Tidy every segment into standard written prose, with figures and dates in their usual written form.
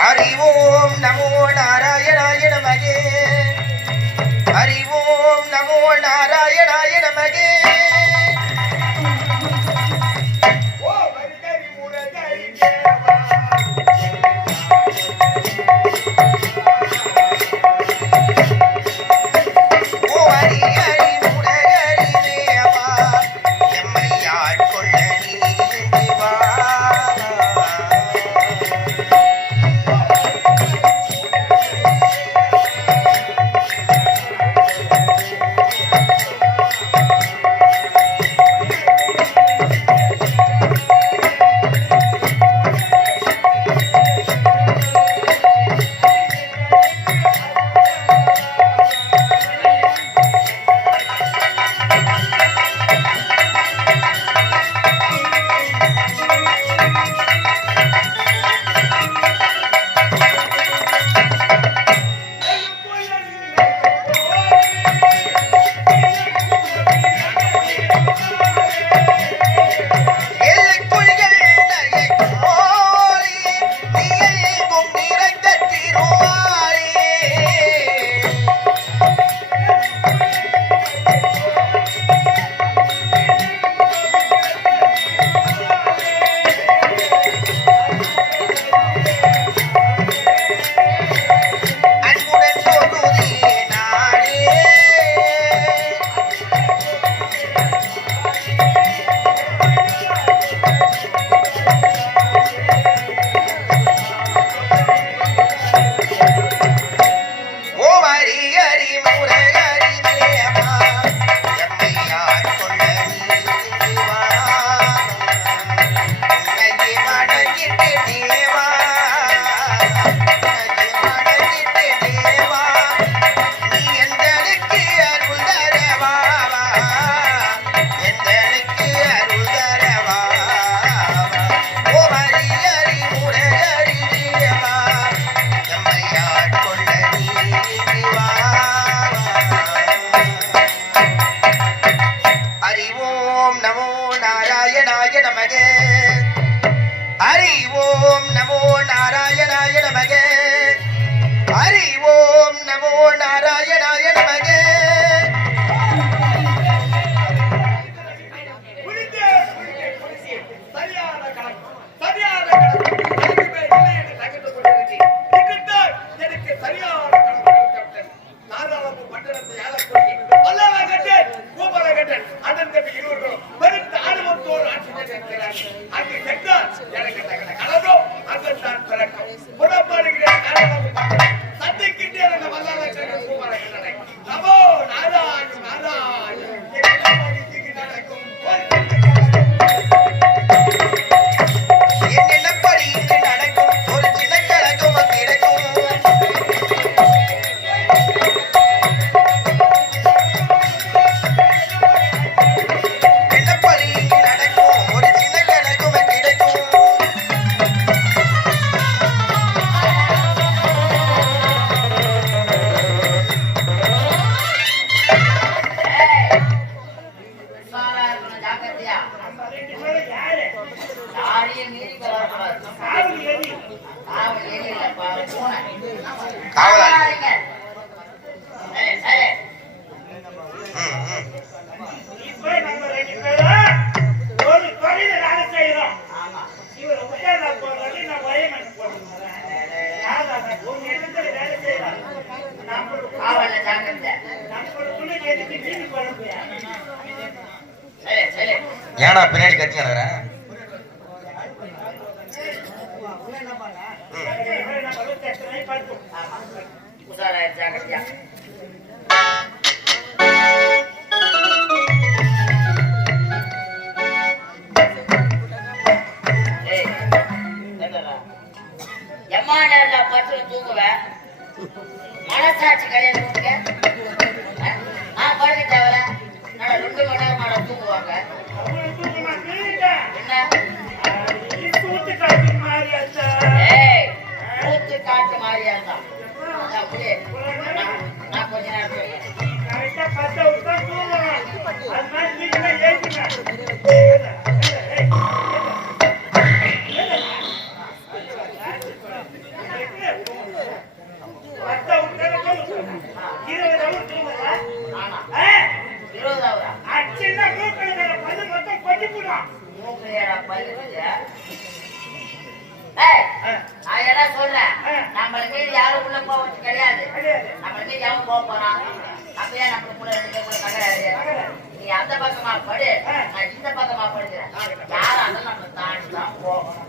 हरि ओम नमो नारायणाय नमः हरि ओम नमो नारायणाय नमः ஏன்னா பின்னாடி கத்தி நடக்கிறேன் எம்மா நேரம் பத்து தூங்குவேன் மனசாட்சி கிடையாது நான் படுக்க தேவையில்ல நான் 2 மணி நேரம் மேல தூங்குவாங்க மூத்து காட்டு மாதிரியா இருந்தா நான் கொஞ்ச நேரம் அவரு தூங்குறா? ஆமா ஆ? 20,000 அச்சின்னா மூக்குல பல்லு மொத்தம் கொட்டி போடும். மூக்கையடா பல்லுக்குது. ஏய் நான் என்ன சொல்றேன் நம்மள மீறி யாரும் உள்ள போவது கிடையாது. நம்மள மீறி யாரும் போக போறான் அப்படியே நம்ம கூட 2 பேர் கூட தகராறு. நீ அந்த பக்கமா படு நான் இந்த பக்கமா படுக்கிறேன். யாரும் அதை நம்ம தாண்டி தான் போகணும்.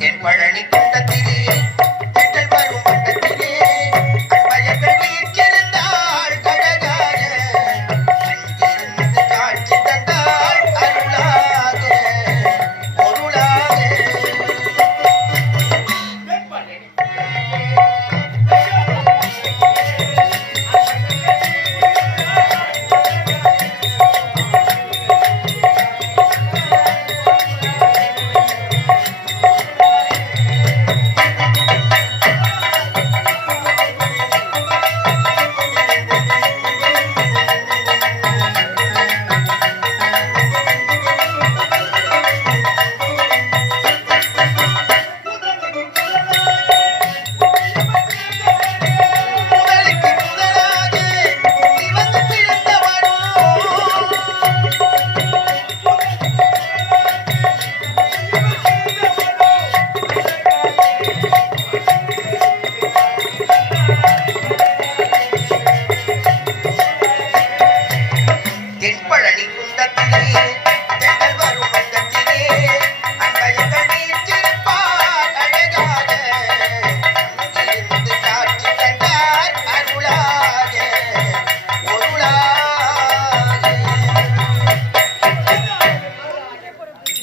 தென்பழனி குண்டத்திலே தென்றல் வரும் வட்டத்திலே அன்பழகன் வீற்றிருந்தாள் கழகாக அங்கிருந்து காட்சி தந்தாள் அருளாக பொருளாக. முதலுக்கு முதலாக சிவந்து பிறந்தவனோ தென்பழனி குண்டத்திலே தென்றல் வரும் வட்டத்திலே அன்பழகன் வீற்றிருப்பாள் அழகாக அங்கிருந்து காட்சி தந்தார் அருளாக பொருளாக.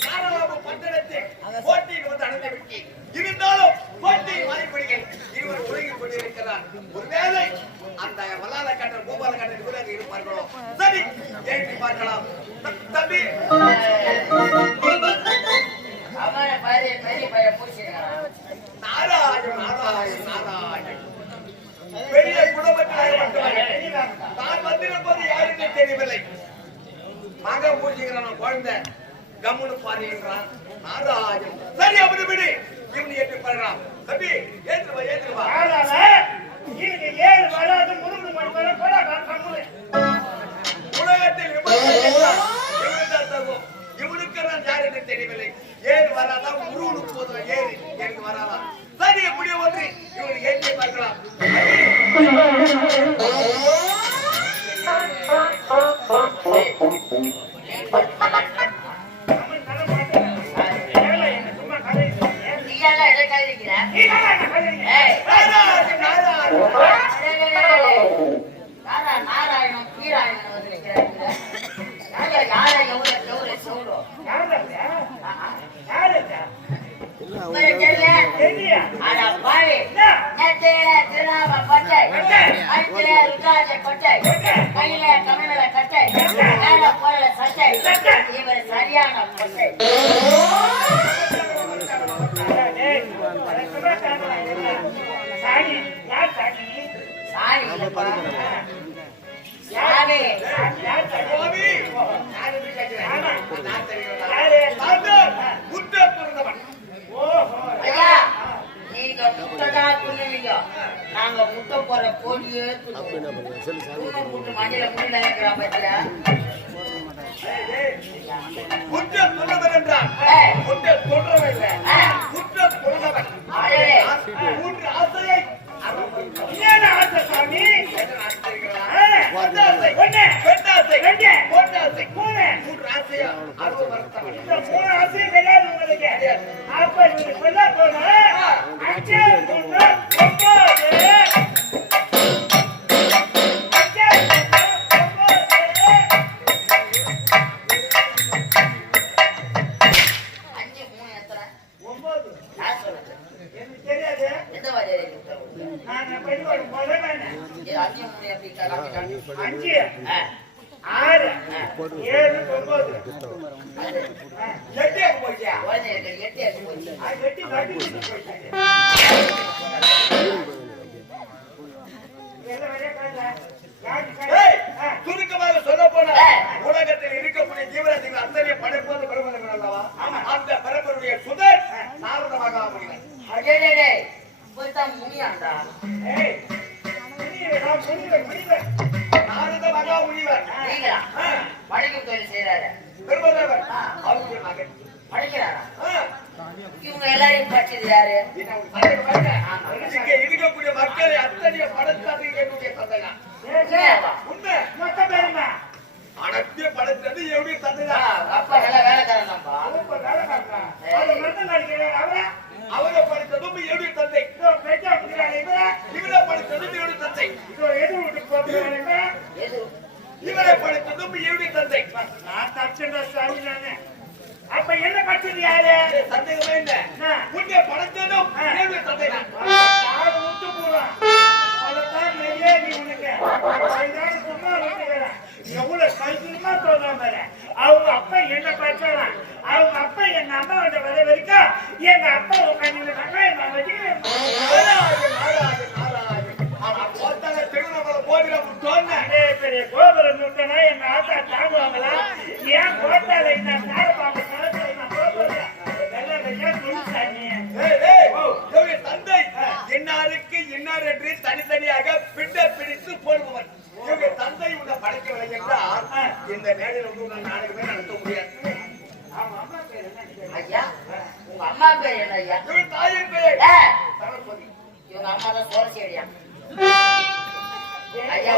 நாராயண பட்டணத்தில் போட்டியில் வந்து அடைந்துவிட்டு இருந்தாலும் போட்டியில் மதிப்படிகள் இருவர் உலகில் கொண்டிருக்கிறார். ஒருவேளை அந்த வல்லால கட்டர் கோபால கட்டர் கூட அங்கே இருப்பார்களோ? சரி, ஏற்றி பார்க்கலாம். தம்பி அவன பெரிய பெரிய பையன் பூசிக்கிறான். நாராயண் நாராயண் நாராயண் பெரிய குடும்பத்திலே மட்டுமல்ல, தான் வந்திருப்பது யாருன்னு தெரியவில்லை. மகன் பூஜிக்கிறான் குழந்தை கம்முனு பாருங்கிறான் நாராயண். சரி அப்படி விடு, இவனு ஏற்றி பாடுறான். தம்பி ஏற்றுவா ஏற்றுவா. ஆளால இவனுக்கு 7 வராது முருகு மணி வர போடா கம்முனு. உலகத்தில் இவனுதான் தருவோம். இவனுக்கு நான் யாருன்னு தெரியவில்லை. ஏறு வராதான் முருகனுக்கு போதும், ஏறு எனக்கு வராதான். சரி எப்படியோ ஒன்று இவனை ஏற்றி பார்க்கலாம். அவன் தர மாட்டான். ஏல என்ன சும்மா கதை சொல்றீங்க? நீ எல்லாம் எதை கழிக்கிற? நீ தானே என்ன கதைங்க? ஏய் நாராயண் நாராயண் நாராயணம் கீராயணம் வந்து நிற்கிறாங்க. யாரை எவ்வளவு சொல்றோம்? யாரா? யாரா? உங்களுக்கு தெரியல? தெரியா? அட பாவி, என்ன? நெத்தியில திருநாம பட்டை, பட்டை. கழுத்தில ருத்ராட்ச கொட்டை, கொட்டை. கையில கமல கட்டை, கட்டை. மேல போல சட்டை, சட்டை. இவர் சரியான கொட்டை. டேய், எனக்கு கூட காணல. சாணி, யார் சாணி? சாமி இல்லப்பா. சாமி. சாமி. யார் சாணி? சுவாமி, நான் எப்படி கேட்கிறேன்? ஆமா. நான் தெரியுங்களா? யாரு? நான் முட்டை பிறந்தவன். ஓஹோ. ஐயா, நீங்க முட்டை தான் துண்ணுவீங்க. நாங்க முட்டை போற கோழியே துண்ணுவோம். முட்டை மண்ணில முடியல இருக்கிறான் பத்தியா? முட்டை பிறந்தவன் என்றான். ஏய், முட்டை தொடரவே இல்லை. ஆ. முட்டை பிறந்தவன். அடடே. 3 ஆசையை என்ன ஆசை சாமி? பொன்னாசை, ஒண்ணு. பெண்ணாசை, ரெண்டு. பொன்னாசை, மூணு. 3 ஆசையா அருள் வளர்த்தவன். இந்த 3 ஆசையும் கிடையாது உங்களுக்கு. அப்ப நீங்க சொல்ல போனா 5 3 9. 5 3 எத்தனை? 9. யார் சொல்றது? எனக்கு தெரியாது. எந்த வாஜாரி முட்டை? நான் பள்ளிக்கூடம் போறேன் நானு. இது 5 3 எப்படி காமிக்காங்க? 5 ஆ, 6 7 9. அது எட்டியாக்கு போச்சியா? குழந்தை இருக்கிற 8 போச்சு. அது வெட்டி கட்டி போச்சு. தான் முனியாண்டா. ஏய், முனிவரா, முனிவர். நாரத மகா முனிவர். நீங்களா? படிக்கும் தொழில் செய்யறாரு. பெருமதேவர். அவருடைய மகன். படிக்கிறாரா? ஆ. இவங்க எல்லாரையும் படிச்சது யாரு? என்ன ஒரு தந்தை பாருங்க. இங்க இருக்கக்கூடிய மக்களை அத்தனைய படைத்தது என்னுடைய தந்தைதான். உண்மையாவா? உண்மை. மொத்த பேருமா? அனைத்தையும் படைத்தது என்னுடைய ஆ, தந்தைதான். அப்பா நல்ல வேலைக்காரன் தான்ப்பா. ரொம்ப வேலை பார்க்கலாம். அது மட்டும் நடிக்கிறார் அவரா? அவரை படைத்ததும் என்னுடைய தந்தை. இதோ பெற்ற அப்படிங்கிறார் இவரா? இவரை படைத்ததும் என்னுடைய தந்தை. இதோ எது வீட்டுக்கு போகிறீங்க இவரா? எது? இவரை படைத்ததும் என்னுடைய தந்தை. நான் தச்சுன்ற சாமி நானு. அப்ப என்ன படிச்சது யாரு? சந்தேகமே இல்லை. உன்னை படைத்ததும் என்னுடைய தந்தைதான். யாரு விட்டு போறான்? அதைத்தான் நிறைய நீ உனக்கு. அதுதான் சும்மா விட்டுக்கிறேன். எவ்வளவு கைக்குமா சொல்றான் பாரு. அவங்க அப்பா என்ன படிச்சாலாம்? அவங்க அப்பா எங்க அம்மாவோட வர வரைக்கும் எங்க அப்பா உட்காந்து வெங்காயம் நான் வச்சுக்கிறேன். நாராயண், நாராயண், நாராயண். ஆனா போத்தால திருவண்ணாமலை போதில விட்டோன்னு பெரிய கோபுரம் நுட்டனா எங்க ஆத்தா தாங்குவாங்களா? ஏன் கோட்டால என்ன தார பாம்பு என்னுடைய தந்தை இன்னாருக்கு இன்னார் என்று தனித்தனியாக பிண்ட பிடித்து போடுபவர். என்னுடைய தந்தை உன்னை படைக்கவில்லை என்றால் இந்த மேடையில் வந்து உன்னை நாளைக்குமே நடத்த முடியாது. ஐயா, உங்க அம்மா பேர் என்ன ஐயா? இவன் தாயின் பெயர் ஏய், சரஸ்வதி. இவங்க அம்மா தான் சோரசேடியா. ஐயா,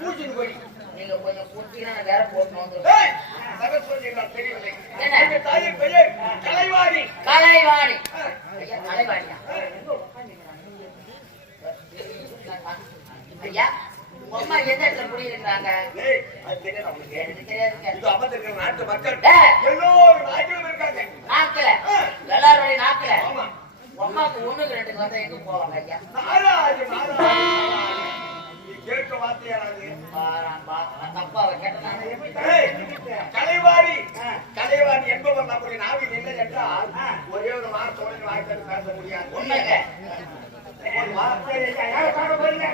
பூச்சி கொடி. நீங்க கொஞ்சம் குடிச்சீங்கன்னா நான் வேற போட்டு வந்துருவேன். ஏய், சரஸ்வதி என்றால் தெரியவில்லை. என்ன? என்னுடைய தாயின் பெயர் கலைவாணி. கலைவாணி. ஐயா, கலைவாணியா? ஐயா, உங்க அம்மா எந்த இடத்துல குடியிருக்கிறாங்க? ஏய், அது தெரியாது அவனுக்கு. எனக்கு தெரியாதுங்க. இது அமர்ந்திருக்கிற நாட்டு மக்கள் ஏய், எல்லோரும் நாட்டிலும் இருக்காங்க. நாக்குல எல்லாரோடைய நாக்குல ஆமா. அம்மாக்கு 1க்கு 2 வந்தா எங்க போவாங்க ஐயா? நாராயண், நாராயண். நீ கேட்க வார்த்தையானது. பாராம்பா, தப்பாவை கேட்டதானே? ஏய், கலைவாணி. கலைவாணி என்பவர் நம்முடைய நாவில் இல்லை என்றால் ஒரே ஒரு வார்த்தையோடு வாய்ப்பு பேச முடியாது. உண்மைங்க. ஒரு வார்த்தை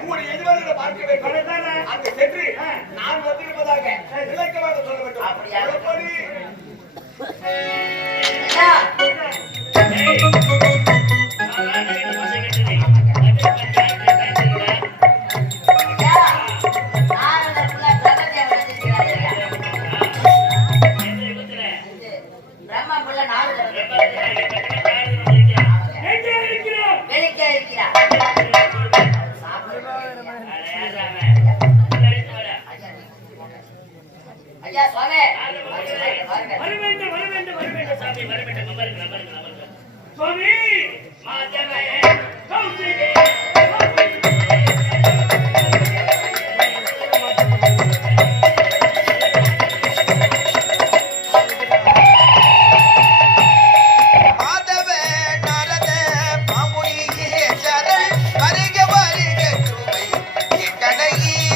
உங்களுடைய எதிர்வாதிகளை பார்க்க வேண்டும். அங்கு சென்று நான் வந்திருப்பதாக விளக்கமாக சொல்ல வேண்டும். அப்படியா? புறப்படு. ஐயா, ஐயா, நான் அந்த புள்ள பிரம்மதேவன் வச்சிருக்கிறாரு ஐயா. இது பிரம்மா புள்ள 4 தடவை எங்கே இருக்கிறோம்? வெளிக்கே இருக்கிறார். ஐயா சுவாமி, வாருங்க. வர வேண்டும், வர வேண்டும், வர வேண்டும் சாமி, வர வேண்டும். அமருங்க. சுவாமி மாதவே கௌசிகே மாதவ நாரத மாமுனியே சரண் வருக வருக துமை எங்கனையே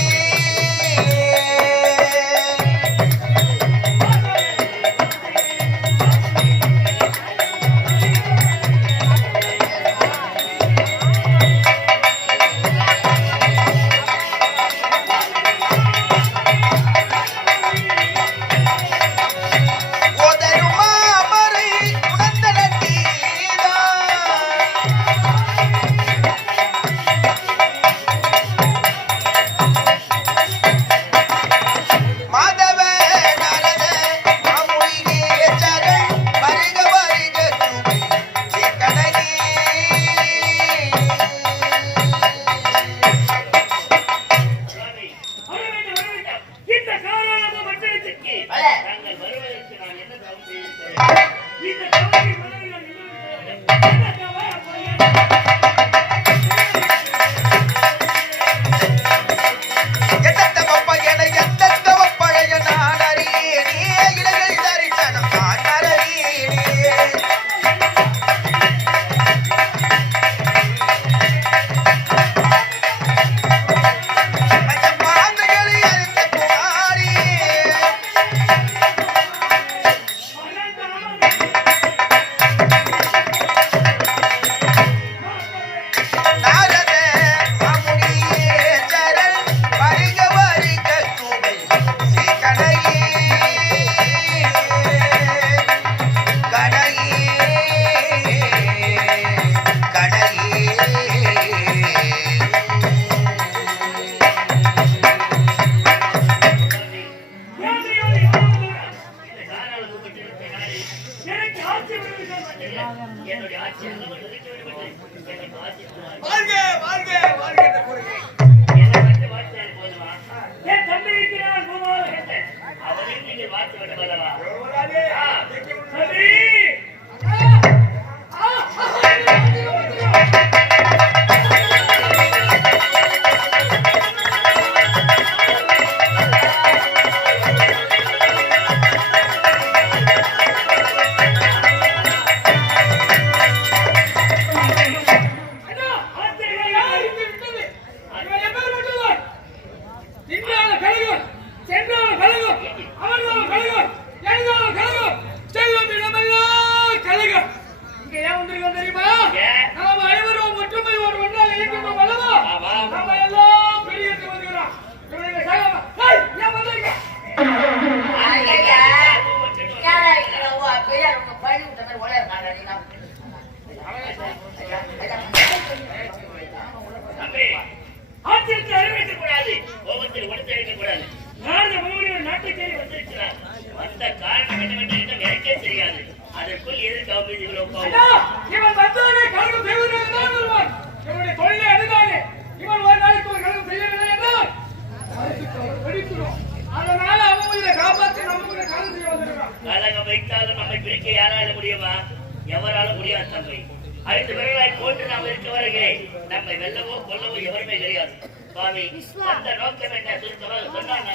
போன்று நாம் இருக்க வருகிறேன். நம்மை வெல்லவோ கொல்லவோ எவருமே கிடையாது. சுவாமி, அந்த நோக்கம் என்ன சுருக்கமாக சொன்னாங்க.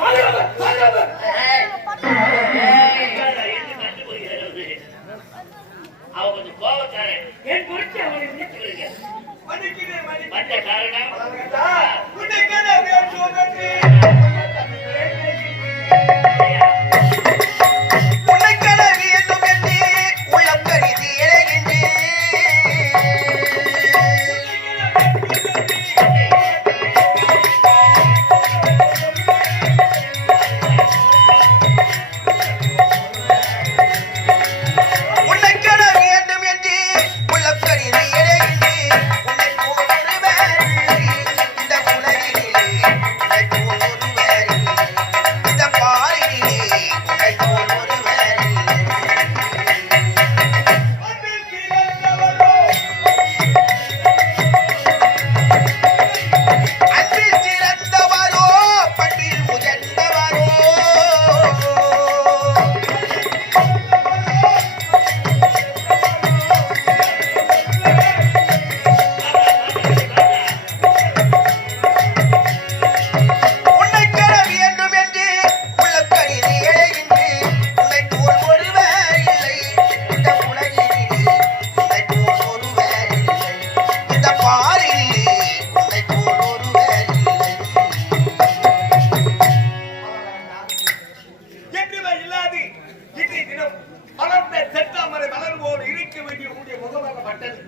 கண்டு போகிறது. அவன் கொஞ்சம் கோபக்காரன். என் பொறுத்து அவனை முடித்து வருகிறேன். மற்ற காரணம் உன்னைக்கட வேண்டும் என்று உள்ளம் கருதி இழகின்றேன். உன்னைக்கட வேண்டும் என்று உள்ளம் கருதி இழகின்றேன். உன்னை போல் ஒருவர் இந்த உலகிலே, உன்னை போல் ஒருவர் இந்த பாரிலே, உன்னை போல் ஒருவர் அன்பில் சிறந்தவரோ பண்பில் உயர்ந்தவரோ. உன்னைக்கட வேண்டும் என்று உள்ளம் கருதி இழகின்றேன். உன்னை போல் ஒருவர் இல்லை இந்த உலகிலே, உன்னை போல் ஒருவர் இல்லை இந்த பாரிலே, உன்னை போல் ஒருவர் இல்லை. என்றுமே இல்லாது இன்றைய தினம் மலர்ந்த செத்தாமரை மலர் போல் இருக்க வேண்டிய உடைய முகமாகப்பட்டது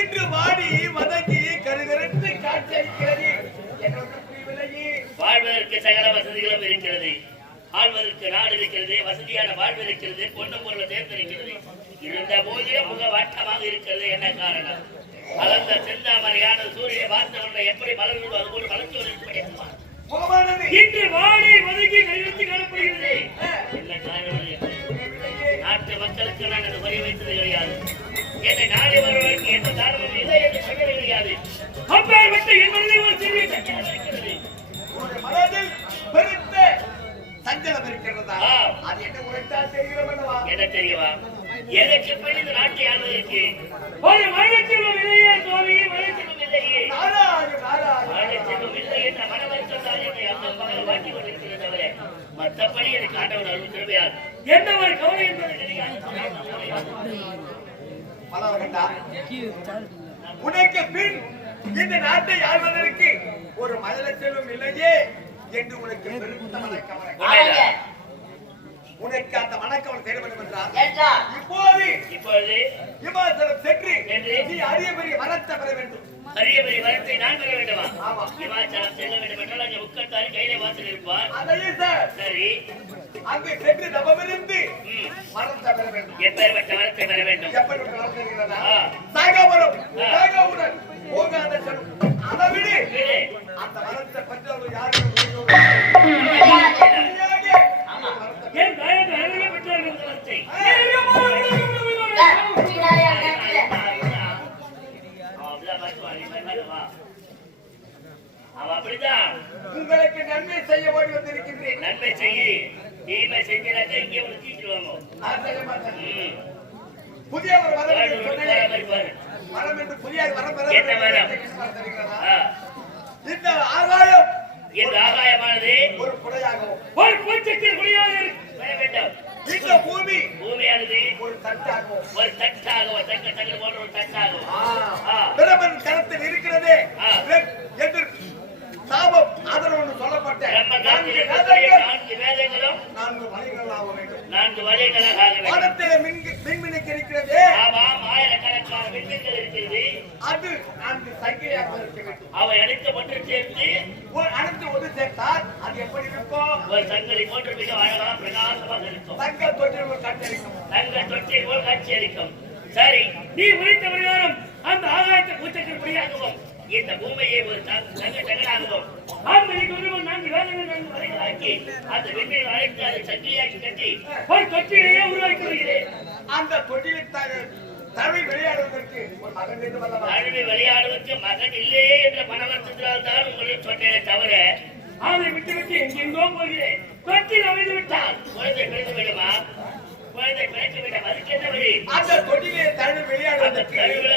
இன்று வாடி வதங்கி கருகரத்து காட்சியளிக்கிறது. என்னோட புரியவில்லையே. வாழ்வதற்கு சகல வசதிகளும் இருக்கிறது. ஆழ்வதற்கு நாடு இருக்கிறது. வசதியான வாழ்வு இருக்கிறது. பொண்ணு பொருளை தேர்ந்தெடுக்கிறது. இருந்த போதிலும் முக வாட்டமாக இருக்கிறது. என்ன காரணம்? மலர்ந்த செந்தாமரையான சூரியனை பார்த்தவர்கள் எப்படி மலர்ந்தோ அதுபோல் வளர்ச்சி வருகிறது. முகமானது இன்று வாடி வதங்கி கையெழுத்து காணப்படுகிறது. என்ன காரணம்? நாட்டு மக்களுக்கு நான் அது வரி வைத்தது கிடையாது. என்னை நாடி வருவதற்கு எந்த காரணமும் இல்லை என்று சொன்னது கிடையாது. அப்பேற்பட்ட என் மனதில் ஒரு சிறிய சஞ்சலம் இருக்கிறது. உன்னுடைய மனதில் பெருத்த சஞ்சலம் இருக்கிறதா? ஆ. அது என்ன உரைத்தால் தெரிகிறவல்லவா? என்ன தெரியுமா? எனக்கு பின் இந்த நாட்டை ஆள்வதற்கு ஒரு மழைச்செல்வம் இல்லையே சுவாமி, மழைச்செல்வம் இல்லையே. நாராயண நாராயண. மழைச்செல்வம் இல்லை என்ற மனவருத்தம் தான் என்னை அந்த பகல் வாட்டி கொண்டிருக்கிறது தவிர மற்றபடி எனக்கு ஆண்டவன் அருள் திருவையார் எந்த ஒரு கவலை என்பது கிடையாது. மலர்கண்டா, உனக்கு பின் இந்த நாட்டை ஆள்வதற்கு ஒரு மழலை செல்வம் இல்லையே என்று உனக்கு பெருத்த மனக்கவலை. ஆளுங்க. உனக்கு அந்த மனக்கவலை தேட வேண்டும் என்றால் என்றால் இப்பொழுது இமாச்சலம் சென்று என்று நீ அரிய பெரிய மனத்தை பெற வேண்டும். அரிய பெரிய வரத்தை நான் பெற வேண்டுமா? ஆமா. இமாச்சலம் செல்ல வேண்டும் என்றால் அங்கே உட்கார்ந்தாரு கையிலே வாசல் இருப்பார். அதையே சார் சரி, அங்கு சென்று தவமிருந்து ம், மனத்தை பெற வேண்டும். எப்பேற்பட்ட வரத்தை பெற வேண்டும்? எப்படி மனம் இருக்கிறதா? ஆ. சாகாபுரம் ஆ. சாகாவுடன் போகாத செல்வம். அதை விடு. விடு. அந்த மனத்தை பெற்றவர்கள் யாரும் ஆமா. என் தாயத்தை அருளை பெற்றார்கள் இந்த வரத்தை. பின்னாலே கேட்கல. அவன் அப்படிதான் பேசுவான், நீ மேல வா. அவன் அப்படிதான் உங்களுக்கு நன்மை செய்ய ஓடி வந்திருக்கின்றேன். நன்மை செய்யி, தீமை செஞ்சினாக்க இங்கே ஒரு தீட்டுருவாங்க. நான் செய்ய மாட்டேன். ம், புதிய ஒரு மரம் என்று சொன்னேன். இருப்பாரு. மரம் என்று புதிய மரம் பெற என்ன மரம்? தெரிகிறதா? ஆ, இந்த ஆகாயம் இந்த ஆகாயமானது ஒரு குடையாகவும் ஒரு பூச்சத்தில் குடியாக பெற வேண்டும். இந்த பூமி பூமியானது ஒரு தட்டாகவும் ஒரு தட்டாக, ஒரு தட்டு போன்ற ஒரு தட்டாகும். ஆ. பிரமன் கரத்தில் இருக்கிறதே ஆ. என்று சாபம் ஆதரவு சொல்லப்பட்ட நம்ம நான்கு நாட்டில் வேதங்கள், 4 வேதங்களும் 4 மலைகள் ஆக வேண்டும். 4 வழிகளாக ஆக வேண்டும். வானத்திலே மின்மினிக்கு இருக்கிறதே ஆமாம், ஆயிரக்கணக்கான விண்மீன்கள் இருக்கிறது. அது 4 சங்கிலியாக இருக்க வேண்டும். அவை அனைத்து ஒன்று சேர்த்து அனைத்து ஒன்று சேர்த்தால் அது எப்படி இருக்கும்? ஒரு சங்கிலி போன்று மிக அழகாக பிரகாசமாக இருக்கும். தங்க தொட்டில் ஒரு கட்டளிக்கும். தங்கள் தொற்றை போல் காட்சி அளிக்கும். சரி, நீ உழைத்த பிரகாரம் அந்த ஆகாயத்தை பூச்சத்தில் குடியாகவும் இந்த பூமியை ஒரு தங்க தகடாகவும் ஆண்மணிக்கு ஒருவன் 4 வேதங்கள் 4 வரைகளாக்கி அந்த விண்மீன் அழைத்து அதை சங்கிலியாக்கி கட்டி ஒரு தொற்றிலேயே உருவாக்கி வருகிறேன். அந்த தொட்டிலில் தழுவி விளையாடுவதற்கு ஒரு மகன் வேண்டும் அல்லவா? தழுவி விளையாடுவதற்கு மகன் இல்லையே என்ற மனவர்த்தத்தினால் தான் உங்களை சொன்னேனே தவிர அதை விட்டு விட்டு எங்கெங்கோ போகிறேன். தொட்டில் அமைந்து விட்டால் குழந்தை பிறந்து விடுமா? குழந்தை பிறக்க வேண்டும் அதுக்கு என்ன வழி அந்த தொட்டிலே தழுவி அந்த விளையாடுவதற்கு கருவில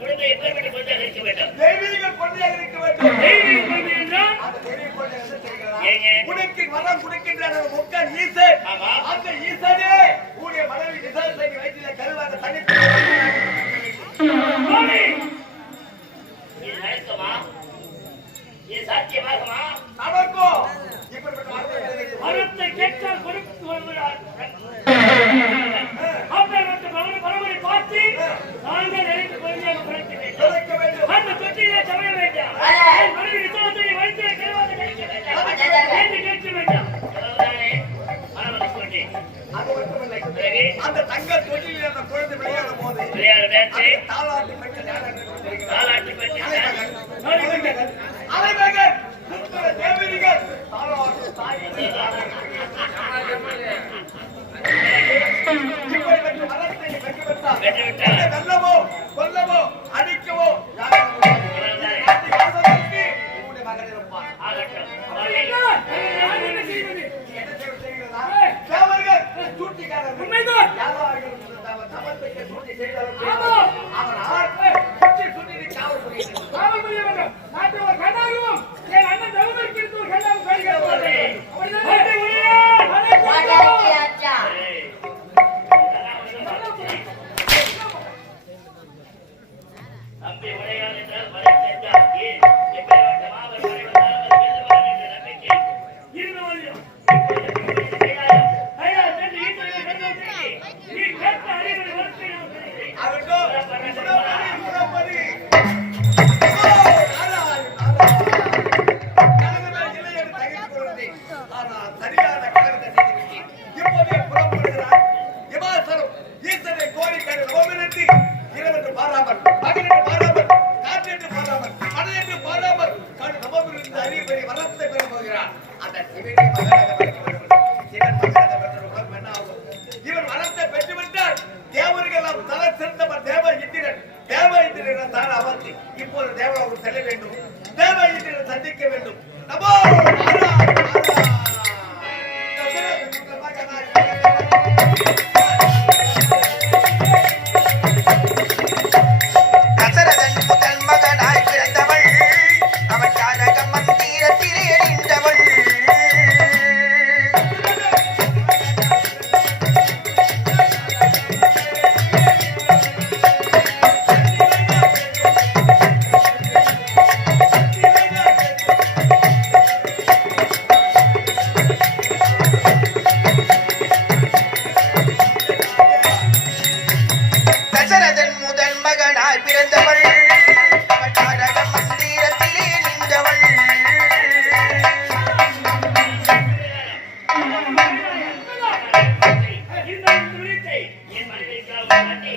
குழந்தை எப்பேற்பட்ட குழந்தையாக இருக்க வேண்டும் தெய்வீக கொள்ளையாக இருக்க வேண்டும். தெய்வீக குழந்தை என்றால் அந்த தெய்வீக கொள்ளை என்ன தெரிகிறதா? ஏங்க உனக்கு வரம் கொடுக்கின்ற அந்த முக்கன் ஈசன். ஆமா. அந்த ஈசனே உன்னுடைய மனைவி நிசாசை வயிற்றிலே கருவாக தனித்து சுவாமி, இது நடக்குமா இது சாத்தியமாகுமா நடக்கும். இப்படிப்பட்ட வார்த்தைகளை மரத்தை கேட்டால் கொடுத்து வருகிறார் அப்பேற்பட்ட பரவரை பார்த்து நாங்கள் நினைத்து குழந்தையாக பிறக்க வேண்டும் பிறக்க வேண்டும். அந்த தொட்டிலே தவற வேண்டாம் என் மனைவி விசாரத்தை வைத்திய கருவாக நினைக்க வேண்டாம் என்று கேட்க வேண்டாம் அவ்வளவுதானே? மனவரை கொண்டேன். அது மட்டுமில்லை. பிறகு அந்த தங்க தொட்டிலே அந்த குழந்தை விளையாடும் போது விளையாட நேரத்தை அந்த தாலாட்டு பெற்ற ஞானங்கள் கொண்டிருக்கிறார். தாலாட்டு பெற்று அலைமகள் முத்தர தேவரிகள் தாலாட்டு தாய் இப்படிப்பட்ட மரத்தை பெற்றுவிட்டார். பெற்றுவிட்டார். அதை வெல்லவோ கொல்லவோ அடிக்கவோ யாரும் வாசலுக்கு உன்னுடைய மகன் இருப்பான். ஆகட்டும் என்ன செய்வது? என்ன செய்கிறதா? தேவர்கள் சூழ்ச்சிக்காரர்கள். உண்மைதான். யாராவது தவத்துக்கு சூழ்ச்சி செய்தாலும் ஆமா. அவனால் சுற்றி சுற்றி காவல் புரிகிறது. காவல் புரிய வேண்டும். நாட்டவர் கண்ணாகவும் என் அண்ணன் தகுதிக்கு எடுத்து ஒரு கண்ணாவும் கைகிறது. வாடாக்கியாச்சா. தம்பி உடையாள் என்றால் மலை சென்றார் ஏன் எப்பேற்பட்ட மாபெரும் மலை வந்தாலும் அது வெல்லுவான் என்ற நம்பிக்கை இருந்தவரையும் ஐயா சென்று ஈஸ்வரனை கண்டோம் நீ கேட்ட அறிவுரை வளர்த்து ஆகட்டும். புறப்படி. கனகமே இல்லை என்று தகித்துக் கொள்கிறேன். ஆனால் சரியான கனகத்தை செய்துவிட்டேன். இப்போதே புறப்படுகிறார். இமாசனம் ஈசனை கோரிக்கை நோமினற்றி இரவென்று பாராமல் பகலென்று பாராமல் காற்றென்று பாராமல் மழையென்று பாராமல் கண் நவமிருந்து அறிவுரை வரத்தை பெற போகிறார். அந்த சிவனை மகனாக பெற்ற வேண்டும். சிவன் மகனாக பெற்ற உலகம் என்ன ஆகும்? இவன் வரத்தை பெற்றுவிட்டால் தேவர்கள் எல்லாம் தலை சிறந்தவர் தேவ இந்திரன். தேவ இந்திரன் தான் அமர்த்தி இப்போது தேவலோகம் செல்ல வேண்டும். தேவ இந்திரன் சந்திக்க வேண்டும். நமோ தசரதன் முதல் மகனாய் பிறந்தவள் அவன் ஜானக மந்திரத்திலே நின்றவள் தசரதன் முதல் மகனாய் பிறந்தவள் அவன் ஜானக மந்திரத்திலே நின்றவள் இந்த துணித்தை என் மனைவிக்காக மாட்டி